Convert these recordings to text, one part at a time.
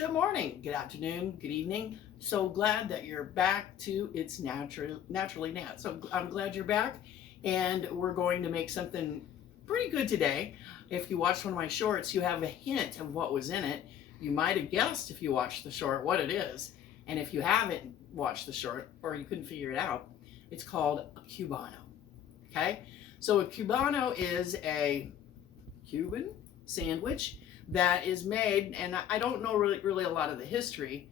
Good morning, good afternoon, good evening. So glad that you're back to It's Naturally Nat. So I'm glad you're back, and we're going to make something pretty good today. If you watched one of my shorts, you have a hint of what was in it. You might have guessed if you watched the short what it is. And if you haven't watched the short or you couldn't figure it out, it's called a Cubano. Okay? So a Cubano is a Cuban sandwich that is made, and I don't know really a lot of the history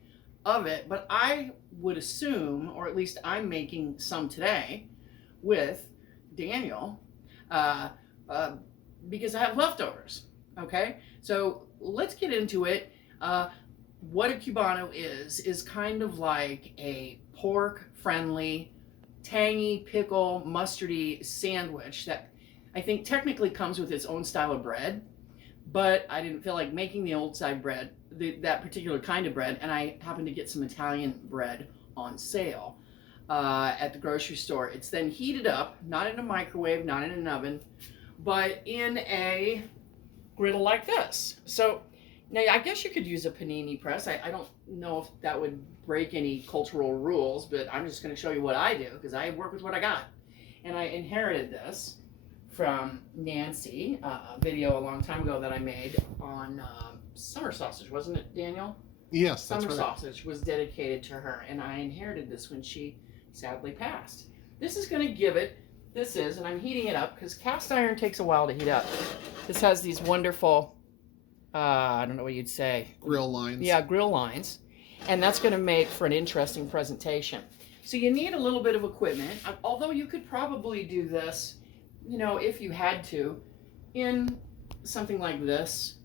of it, but I would assume, or at least I'm making some today with Daniel, because I have leftovers. Okay, so let's get into it. What a Cubano is kind of like a pork-friendly, tangy, pickle, mustardy sandwich that I think technically comes with its own style of bread. But I didn't feel like making the old side bread, that particular kind of bread, and I happened to get some Italian bread on sale at the grocery store. It's then heated up, not in a microwave, not in an oven, but in a griddle like this. So now I guess you could use a panini press. I don't know if that would break any cultural rules, but I'm just going to show you what I do because I work with what I got. And I inherited this from Nancy, a video a long time ago that I made on summer sausage, wasn't it, Daniel? Yes, that's Summer right. sausage was dedicated to her, and I inherited this when she sadly passed. This is going to give it, and I'm heating it up because cast iron takes a while to heat up. This has these wonderful, I don't know what you'd say. Grill lines. Yeah, grill lines. And that's going to make for an interesting presentation. So you need a little bit of equipment, although you could probably do this, you know, if you had to, in something like this.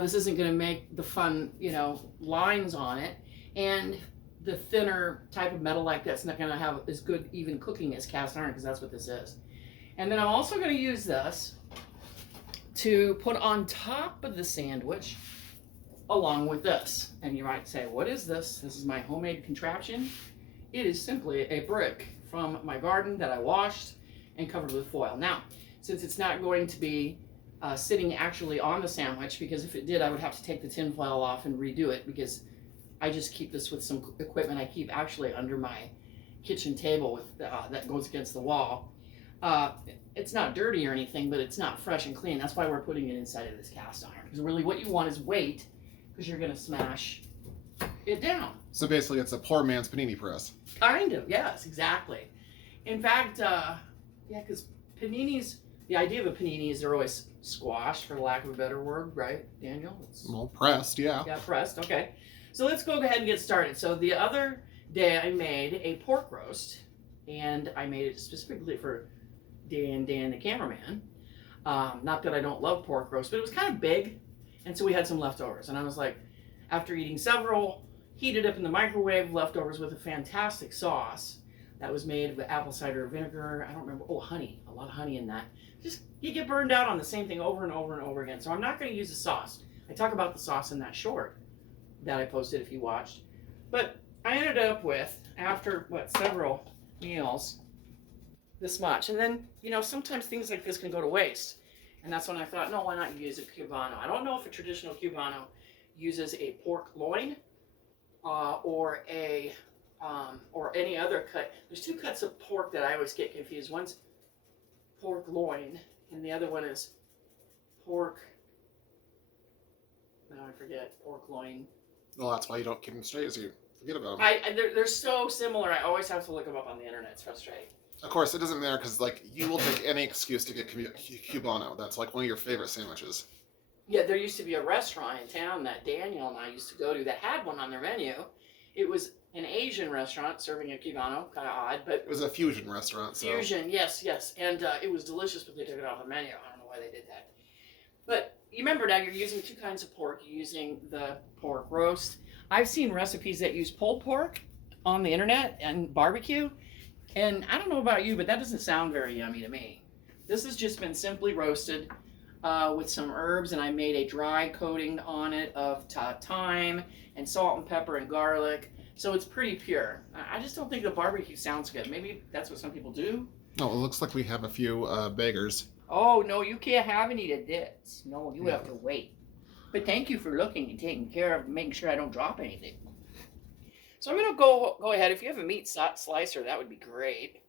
This isn't going to make the fun, you know, lines on it. And the thinner type of metal like that's not going to have as good even cooking as cast iron, because that's what this is. And then I'm also going to use this to put on top of the sandwich along with this. And you might say, what is this? This is my homemade contraption. It is simply a brick from my garden that I washed and covered with foil. Now, since it's not going to be sitting actually on the sandwich, because if it did, I would have to take the tin foil off and redo it, because I just keep this with some equipment I keep actually under my kitchen table with that goes against the wall. It's not dirty or anything, but it's not fresh and clean. That's why we're putting it inside of this cast iron, because really what you want is weight, because you're going to smash it down. So basically it's a poor man's panini press. Kind of, yes, exactly. In fact, yeah, because paninis, the idea of a panini is they're always squashed, for lack of a better word, right, Daniel? Well, pressed, yeah. Yeah, pressed, okay. So let's go ahead and get started. So the other day I made a pork roast, and I made it specifically for Dan the cameraman. Not that I don't love pork roast, but it was kind of big, and so we had some leftovers. And I was like, after eating several, heated up in the microwave, leftovers with a fantastic sauce that was made with apple cider vinegar. I don't remember. Oh, honey. A lot of honey in that. Just, you get burned out on the same thing over and over and over again. So I'm not going to use the sauce. I talk about the sauce in that short that I posted if you watched. But I ended up with, after, several meals, this much. And then, you know, sometimes things like this can go to waste. And that's when I thought, no, why not use a Cubano? I don't know if a traditional Cubano uses a pork loin or any other cut. There's two cuts of pork that I always get confused. One's pork loin, and the other one is pork. Now I forget. Pork loin. Well, that's why you don't keep them straight, as you forget about them. They're so similar. I always have to look them up on the internet. It's frustrating. Of course, it doesn't matter, because, like, you will take any excuse to get Cubano. That's, like, one of your favorite sandwiches. Yeah, there used to be a restaurant in town that Daniel and I used to go to that had one on their menu. It was an Asian restaurant serving a Cubano, kind of odd, but it was a fusion restaurant. So. Fusion, yes, and it was delicious, but they took it off the menu. I don't know why they did that. But you remember now, you're using two kinds of pork. You're using the pork roast. I've seen recipes that use pulled pork on the internet and barbecue, and I don't know about you, but that doesn't sound very yummy to me. This has just been simply roasted with some herbs, and I made a dry coating on it of thyme and salt and pepper and garlic. So it's pretty pure. I just don't think the barbecue sounds good. Maybe that's what some people do. Oh, it looks like we have a few beggars. Oh, no, you can't have any of this. No, you have to wait. But thank you for looking and taking care of making sure I don't drop anything. So I'm going to go ahead. If you have a meat slicer, that would be great.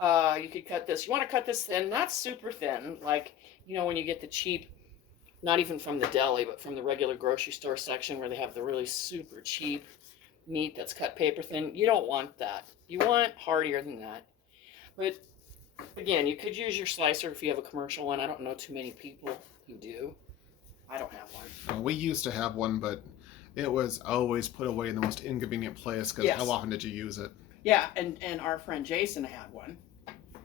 You could cut this. You want to cut this thin, not super thin, like, you know, when you get the cheap, not even from the deli, but from the regular grocery store section where they have the really super cheap meat that's cut paper thin. You don't want that. You want heartier than that. But again, you could use your slicer if you have a commercial one. I don't know too many people who do. I don't have one. We used to have one, but it was always put away in the most inconvenient place because how often did you use it? Yeah, and our friend Jason had one.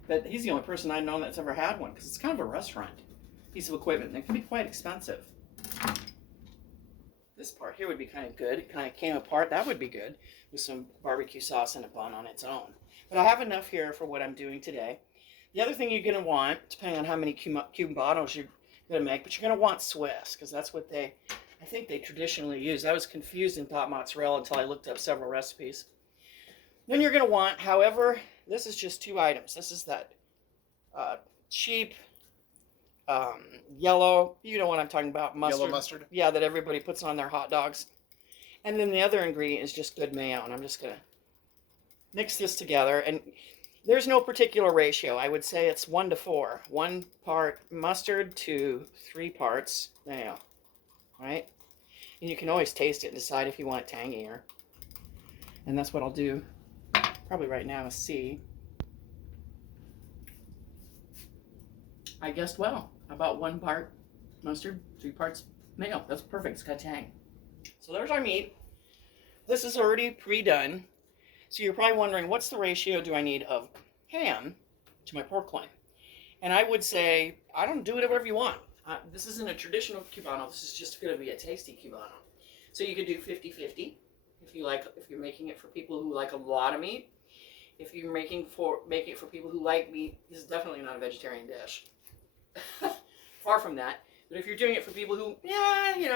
But he's the only person I know that's ever had one because it's kind of a restaurant piece of equipment. And it can be quite expensive. This part here would be kind of good. It kind of came apart. That would be good with some barbecue sauce and a bun on its own. But I have enough here for what I'm doing today. The other thing you're going to want, depending on how many Cubanos you're going to make, but you're going to want Swiss because that's what I think they traditionally use. I was confused and thought mozzarella until I looked up several recipes. Then you're going to want, however, this is just 2 items. This is that cheap yellow, you know what I'm talking about, mustard. Yellow mustard? Yeah, that everybody puts on their hot dogs. And then the other ingredient is just good mayo, and I'm just going to mix this together. And there's no particular ratio. I would say it's 1 to 4. 1 part mustard to 3 parts mayo, right? And you can always taste it and decide if you want it tangier. And that's what I'll do probably right now is see. I guessed well. About 1 part mustard, 3 parts mayo. That's perfect. It's got tang. So there's our meat. This is already pre-done. So you're probably wondering, what's the ratio do I need of ham to my pork loin? And I would say, I don't do it whatever you want. This isn't a traditional Cubano. This is just going to be a tasty Cubano. So you could do 50-50 if you're making it for people who like a lot of meat. If you're making it for people who like meat, this is definitely not a vegetarian dish. Far from that. But if you're doing it for people who,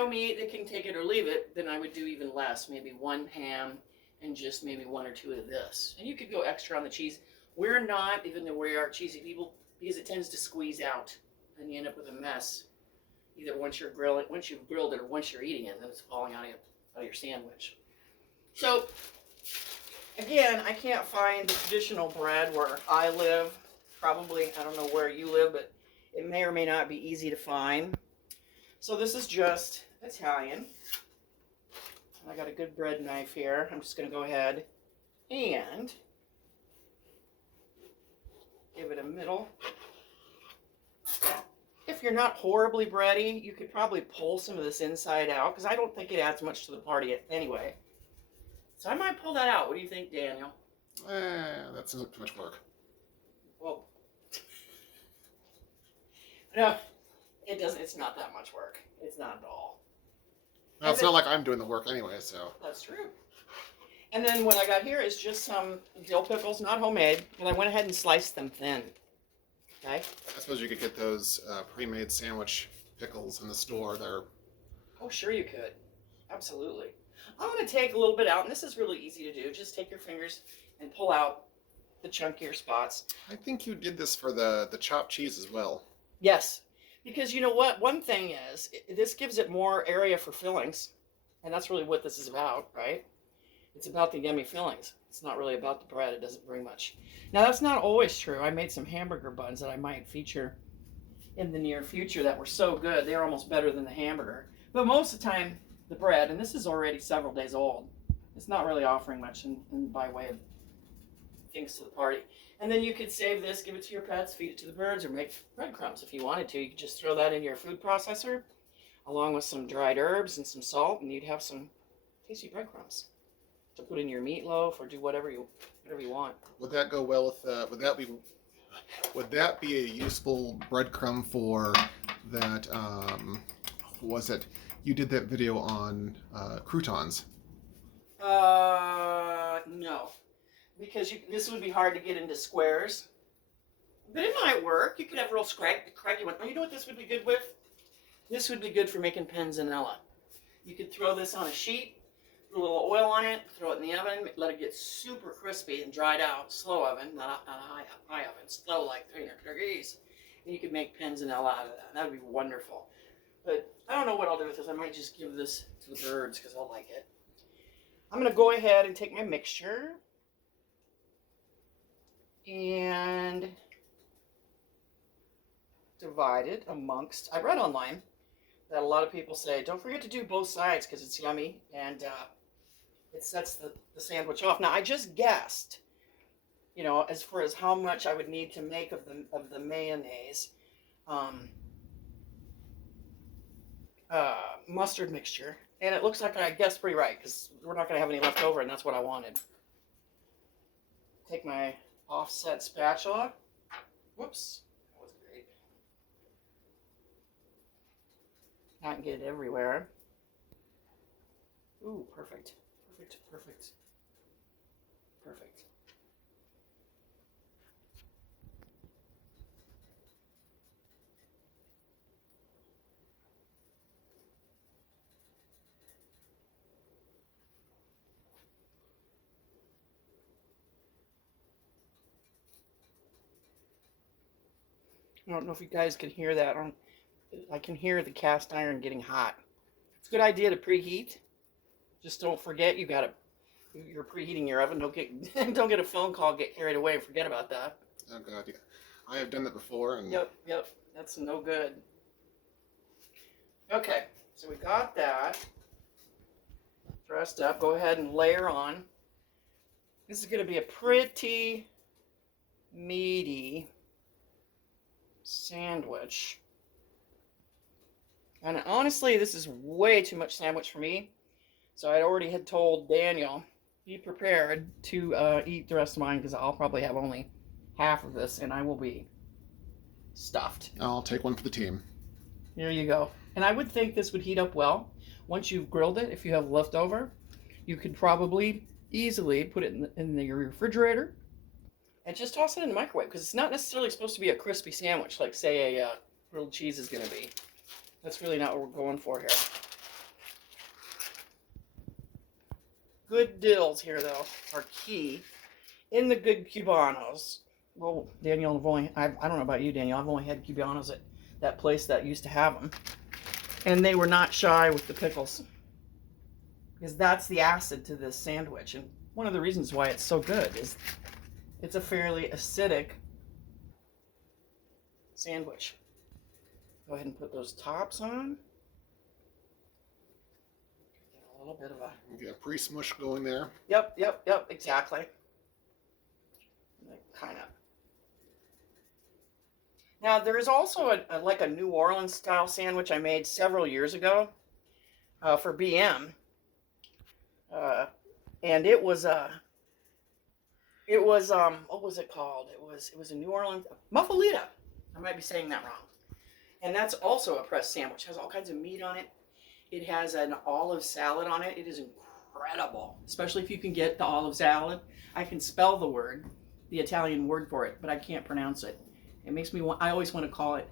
meat, they can take it or leave it, then I would do even less. Maybe 1 ham and just maybe 1 or 2 of this. And you could go extra on the cheese. We're not, even though we are cheesy people, because it tends to squeeze out. And you end up with a mess. Either once you've grilled it, or once you're eating it, then it's falling out of your sandwich. So, again, I can't find the traditional bread where I live. Probably, I don't know where you live, but it may or may not be easy to find. So this is just Italian. I got a good bread knife here. I'm just going to go ahead and give it a middle. If you're not horribly bready, you could probably pull some of this inside out because I don't think it adds much to the party anyway. So I might pull that out. What do you think, Daniel? That seems like too much work. Well, no, it doesn't. It's not that much work. It's not at all. Well, it's not like I'm doing the work anyway, so. That's true. And then what I got here is just some dill pickles, not homemade, but I went ahead and sliced them thin. Okay? I suppose you could get those pre-made sandwich pickles in the store there. Oh, sure you could. Absolutely. I'm going to take a little bit out, and this is really easy to do. Just take your fingers and pull out the chunkier spots. I think you did this for the chopped cheese as well. Yes. Because you know what? One thing is, this gives it more area for fillings. And that's really what this is about, right? It's about the yummy fillings. It's not really about the bread. It doesn't bring much. Now, that's not always true. I made some hamburger buns that I might feature in the near future that were so good. They're almost better than the hamburger. But most of the time, the bread, and this is already several days old, it's not really offering much in by way of things to the party. And then you could save this, give it to your pets, feed it to the birds, or make breadcrumbs if you wanted to. You could just throw that in your food processor along with some dried herbs and some salt, and you'd have some tasty breadcrumbs to put in your meatloaf or do whatever you want. Would that go well with would that be a useful breadcrumb for that was it you did that video on croutons? No. Because this would be hard to get into squares. But it might work. You could have a real scraggy one. Oh, you know what this would be good with? This would be good for making panzanella. You could throw this on a sheet, put a little oil on it, throw it in the oven, let it get super crispy and dried out. Slow oven, not a high oven. Slow, like 300 degrees. And you could make panzanella out of that. That would be wonderful. But I don't know what I'll do with this. I might just give this to the birds because I'll like it. I'm going to go ahead and take my mixture and divide it amongst, I read online that a lot of people say, don't forget to do both sides because it's yummy and it sets the sandwich off. Now, I just guessed, you know, as far as how much I would need to make of the mayonnaise, mustard mixture. And it looks like I guessed pretty right because we're not going to have any left over and that's what I wanted. Take my offset spatula. Whoops. That wasn't great. Not and get it everywhere. Ooh, perfect. Perfect, perfect. Perfect. I don't know if you guys can hear that. I can hear the cast iron getting hot. It's a good idea to preheat. Just don't forget you're preheating your oven. Don't get a phone call, get carried away, and forget about that. Oh God, yeah. I have done that before. And Yep. That's no good. Okay, so we got that dressed up. Go ahead and layer on. This is going to be a pretty meaty sandwich. And honestly, this is way too much sandwich for me. So I already had told Daniel, be prepared to eat the rest of mine because I'll probably have only half of this and I will be stuffed. I'll take one for the team. There you go. And I would think this would heat up well. Once you've grilled it, if you have leftover, you could probably easily put it in your refrigerator and just toss it in the microwave because it's not necessarily supposed to be a crispy sandwich like, say, a grilled cheese is going to be. That's really not what we're going for here. Good dills here, though, are key in the good Cubanos. Well, Daniel, I don't know about you, Daniel. I've only had Cubanos at that place that used to have them. And they were not shy with the pickles. Because that's the acid to this sandwich. And one of the reasons why it's so good is it's a fairly acidic sandwich. Go ahead and put those tops on. A little bit of a... You get a pre-smush going there. Yep, exactly. Kind of. Now, there is also like a New Orleans style sandwich I made several years ago for BM. And it was what was it called? It was a New Orleans muffalita. I might be saying that wrong. And that's also a pressed sandwich. It has all kinds of meat on it. It has an olive salad on it. It is incredible, especially if you can get the olive salad. I can spell the word, the Italian word for it, but I can't pronounce it. It makes me want. I always want to call it.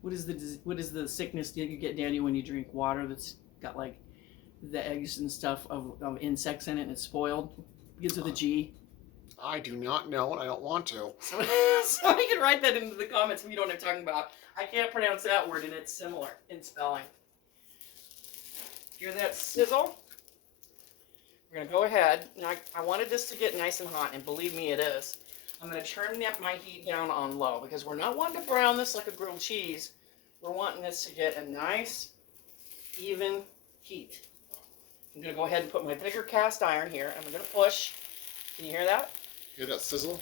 What is the sickness that you get, Daniel, when you drink water that's got like the eggs and stuff of insects in it and it's spoiled? It begins with a G. I do not know, and I don't want to. So you can write that into the comments if you know what I'm talking about. I can't pronounce that word, and it's similar in spelling. Hear that sizzle? We're going to go ahead. Now, I wanted this to get nice and hot, and believe me, it is. I'm going to turn my heat down on low, because we're not wanting to brown this like a grilled cheese. We're wanting this to get a nice, even heat. I'm going to go ahead and put my bigger cast iron here, and I'm going to push. Can you hear that? Hear that sizzle?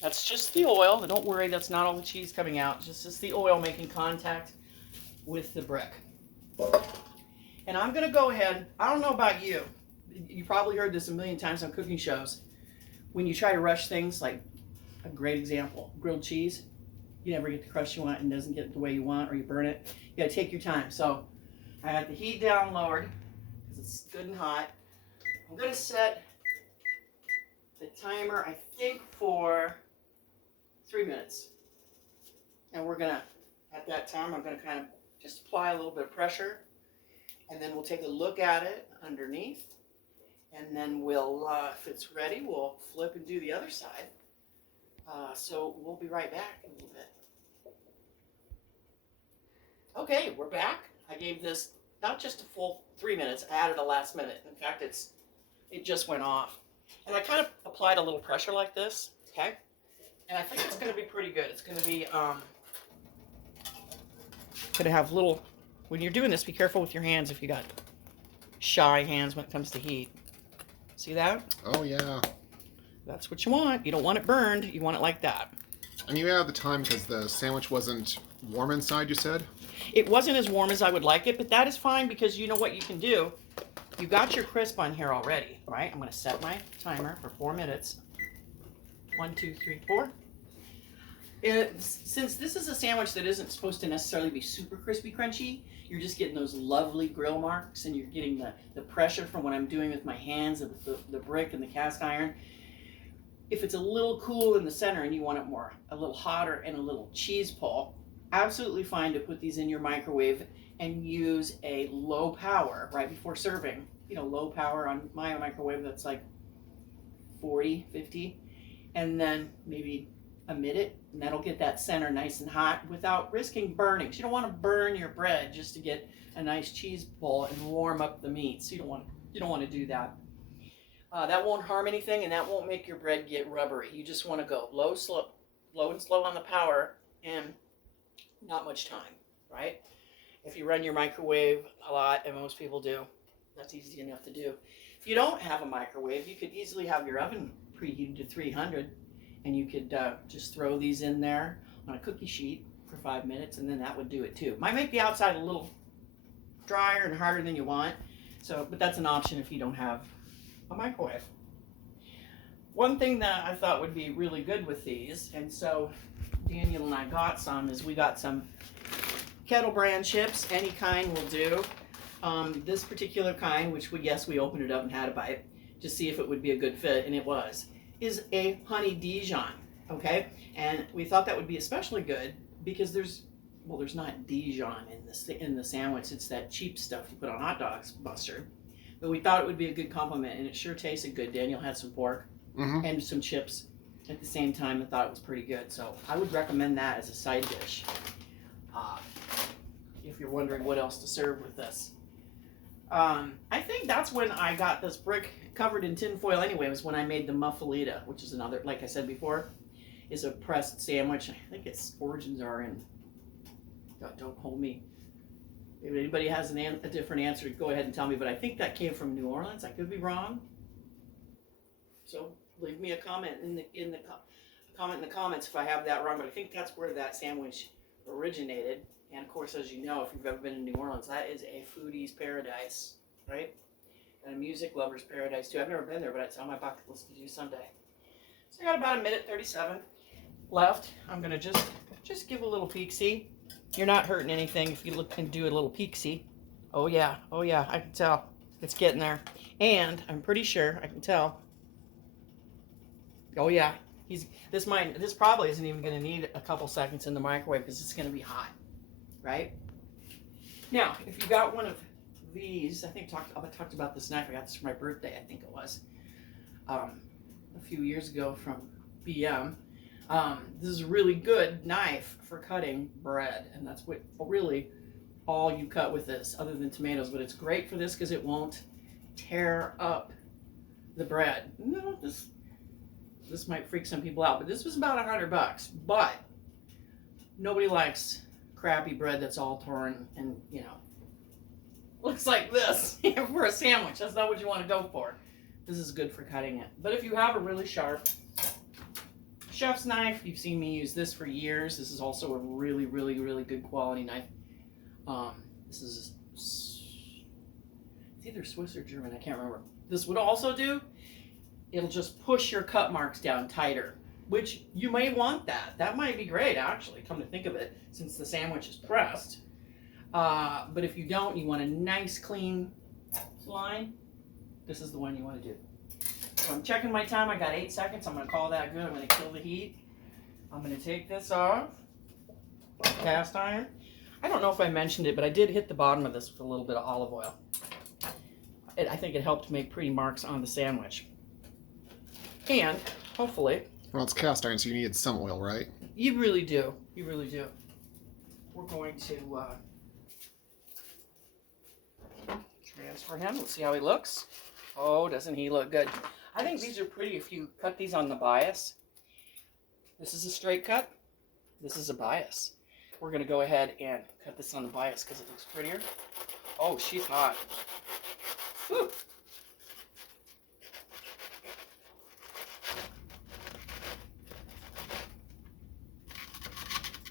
That's just the oil. Don't worry, that's not all the cheese coming out. It's just the oil making contact with the brick. And I'm going to go ahead. I don't know about you. You probably heard this a million times on cooking shows. When you try to rush things, like a great example, grilled cheese, you never get the crust you want and it doesn't get the way you want, or you burn it. You got to take your time. So I got the heat down lowered because it's good and hot. I'm going to set the timer, I think, for 3 minutes. And we're going to, at that time, I'm going to kind of just apply a little bit of pressure. And then we'll take a look at it underneath. And then we'll, if it's ready, we'll flip and do the other side. So we'll be right back in a little bit. Okay, we're back. I gave this not just a full 3 minutes. I added a last minute. In fact, it just went off. And I kind of applied a little pressure like this, okay? And I think it's going to be pretty good. It's going to be going to have little. When you're doing this, be careful with your hands if you got shy hands when it comes to heat. See that? Oh yeah. That's what you want. You don't want it burned. You want it like that. And you added the time because the sandwich wasn't warm inside, you said? It wasn't as warm as I would like it, but that is fine because you know what you can do. You got your crisp on here already, right? I'm going to set my timer for 4 minutes. 1, 2, 3, 4. Since this is a sandwich that isn't supposed to necessarily be super crispy crunchy, you're just getting those lovely grill marks, and you're getting the pressure from what I'm doing with my hands and with the brick and the cast iron. If it's a little cool in the center and you want it a little hotter and a little cheese pull, absolutely fine to put these in your microwave and use a low power right before serving. You know, low power on my microwave, that's like 40, 50, and then maybe a minute, and that'll get that center nice and hot without risking burning. So you don't want to burn your bread just to get a nice cheese pull and warm up the meat. So you don't want to do that. That won't harm anything, and that won't make your bread get rubbery. You just want to go low and slow on the power, and not much time, right? If you run your microwave a lot, and most people do, that's easy enough to do. If you don't have a microwave, you could easily have your oven preheated to 300, and you could just throw these in there on a cookie sheet for 5 minutes, and then that would do it too. Might make the outside a little drier and harder than you want, but that's an option if you don't have a microwave. One thing that I thought would be really good with these, and so Daniel and I got some, is we got some kettle brand chips. Any kind will do. This particular kind, which we opened it up and had a bite to see if it would be a good fit, and it was, is a honey Dijon, okay? And we thought that would be especially good because there's not Dijon in the sandwich. It's that cheap stuff you put on hot dogs, mustard. But we thought it would be a good compliment, and it sure tasted good. Daniel had some pork and some chips at the same time and thought it was pretty good. So I would recommend that as a side dish if you're wondering what else to serve with this. I think that's when I got this brick covered in tin foil anyway, was when I made the muffaletta, which is another, like I said before, is a pressed sandwich. I think its origins are in, God, don't hold me. If anybody has a different answer, go ahead and tell me, but I think that came from New Orleans. I could be wrong. So leave me a comment in the comments if I have that wrong, but I think that's where that sandwich originated. And of course, as you know, if you've ever been in New Orleans, that is a foodie's paradise, right? And a music lover's paradise too. I've never been there, but it's on my bucket list to do someday. So I got about 1:37 left. I'm gonna just give a little peek-see. You're not hurting anything if you look and do a little peek-see. Oh yeah, I can tell. It's getting there. And I'm pretty sure I can tell. Oh yeah, this probably isn't even gonna need a couple seconds in the microwave because it's gonna be hot, right? Now, if you got one of these, I talked about this knife. I got this for my birthday, I think it was, a few years ago from BM. This is a really good knife for cutting bread, and that's what really all you cut with this, other than tomatoes. But it's great for this because it won't tear up the bread. No, this might freak some people out, but this was about $100. But nobody likes crappy bread that's all torn and looks like this for a sandwich. That's not what you want to go for. This is good for cutting it. But if you have a really sharp chef's knife, you've seen me use this for years. This is also a really, really, really good quality knife. This is it's either Swiss or German, I can't remember. This would also do, it'll just push your cut marks down tighter, which you may want that. That might be great, actually, come to think of it, since the sandwich is pressed. But if you don't, you want a nice, clean line, this is the one you want to do. So I'm checking my time. I got 8 seconds. I'm going to call that good. I'm going to kill the heat. I'm going to take this off. Cast iron. I don't know if I mentioned it, but I did hit the bottom of this with a little bit of olive oil. I think it helped make pretty marks on the sandwich. And, hopefully... Well, it's cast iron, so you needed some oil, right? You really do. You really do. We're going to Transfer him. Let's see how he looks. Oh, doesn't he look good? I think these are pretty if you cut these on the bias. This is a straight cut. This is a bias. We're going to go ahead and cut this on the bias because it looks prettier. Oh, she's hot. Whew.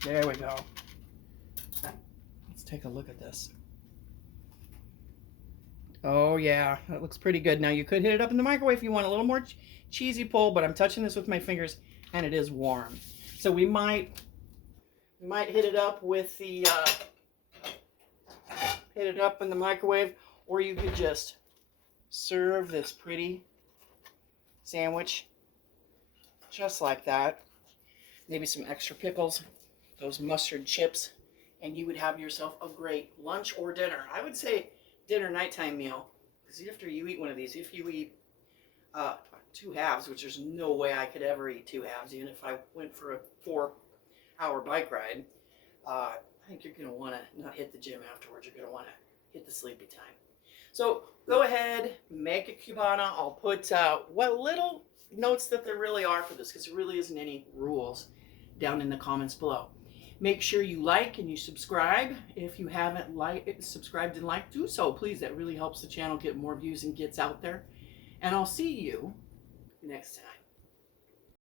There we go. Let's take a look at this. Oh yeah, that looks pretty good. Now you could hit it up in the microwave if you want a little more cheesy pull, but I'm touching this with my fingers and it is warm. So we might hit it up with the hit it up in the microwave, or you could just serve this pretty sandwich just like that. Maybe some extra pickles, those mustard chips, and you would have yourself a great lunch or dinner. I would say dinner nighttime meal, because after you eat one of these, if you eat 2 halves, which there's no way I could ever eat 2 halves, even if I went for a 4-hour bike ride, I think you're going to want to not hit the gym afterwards. You're going to want to hit the sleepy time. So go ahead, make a Cubano. I'll put what little notes that there really are for this, because there really isn't any rules, down in the comments below. Make sure you like and you subscribe. If you haven't subscribed and liked, do so, please. That really helps the channel get more views and gets out there. And I'll see you next time.